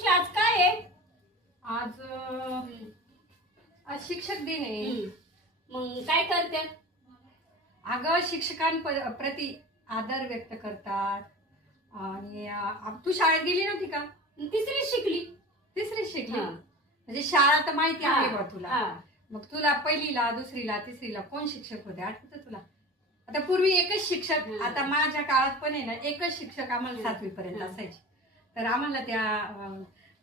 मावशी आज काय आहे? आज आज शिक्षक दिन आहे. मग काय करते? अगं शिक्षकांप्रती आदर व्यक्त करतात. आणि तू शाळेत गेली नव्हती का? तिसरी शिकली. तिसरी शिकली. हा. म्हणजे शाळा तर माहिती आहे बा तुला. हा. मग तुला पहिलीला, दुसरीला, तिसरीला कोण शिक्षक होते आठवतं तुला? आता पूर्वी एकच शिक्षक, आता माझ्या काळात पण आहे ना एकच शिक्षक आम्हाला 7वी पर्यंत असायचे. तर आम्हाला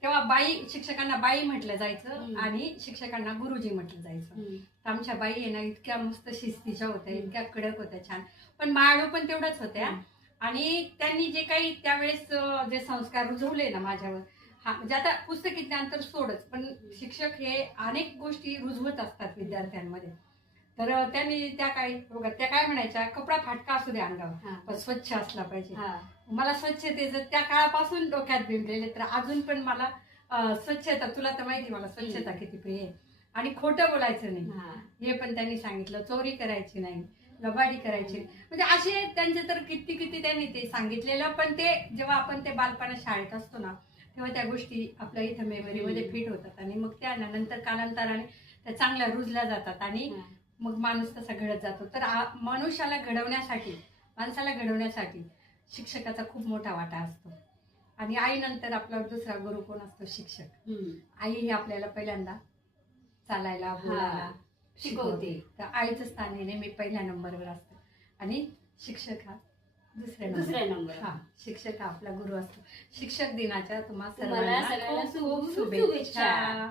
तेव्हा बाई शिक्षकांना बाई म्हटलं जायचं आणि शिक्षकांना गुरुजी म्हटलं जायचं. तर आमच्या बाई आहे ना इतक्या मस्त शिस्तीच्या होत्या, इतक्या कडक होत्या, छान. पण माळू पण तेवढ्याच होत्या. आणि त्यांनी जे काही त्यावेळेस जे संस्कार रुजवले ना माझ्यावर, म्हणजे आता पुस्तकी ज्ञान तर सोडच, पण शिक्षक हे अनेक गोष्टी रुजवत असतात विद्यार्थ्यांमध्ये. तर त्यांनी त्या काय म्हणायच्या, कपडा फाटका असू दे अंगावर पण स्वच्छ असला पाहिजे. मला स्वच्छतेचं त्या काळापासून डोक्यात बिंबलेले. तर अजून पण मला स्वच्छता, तुला तर माहिती मला स्वच्छता किती प्रिय आहे. आणि खोटं बोलायचं नाही हे पण त्यांनी सांगितलं. चोरी करायची नाही, लबाडी करायची, म्हणजे असे त्यांचे तर किती त्यांनी ते सांगितलेलं. पण ते जेव्हा आपण ते बालपणा शाळेत असतो ना तेव्हा त्या गोष्टी आपल्या इथं मेमरीमध्ये फिट होतात आणि मग त्या नंतर कालांतराने त्या चांगल्या रुजल्या जातात आणि मग माणूस तसा घडत जातो. तर मनुष्याला घडवण्यासाठी, माणसाला घडवण्यासाठी शिक्षकाचा खूप मोठा वाटा असतो. आणि आईनंतर आपला दुसरा गुरु कोण असतो? शिक्षक. आई ही आपल्याला पहिल्यांदा चालायला बोलायला शिकवते. तर आईचं स्थान हे नेहमी पहिल्या नंबरवर असतं आणि शिक्षक हा दुसऱ्या नंबर. शिक्षक हा आपला गुरु असतो. शिक्षक दिनाच्या तुम्हाला सर्वांना खूप खूप शुभेच्छा.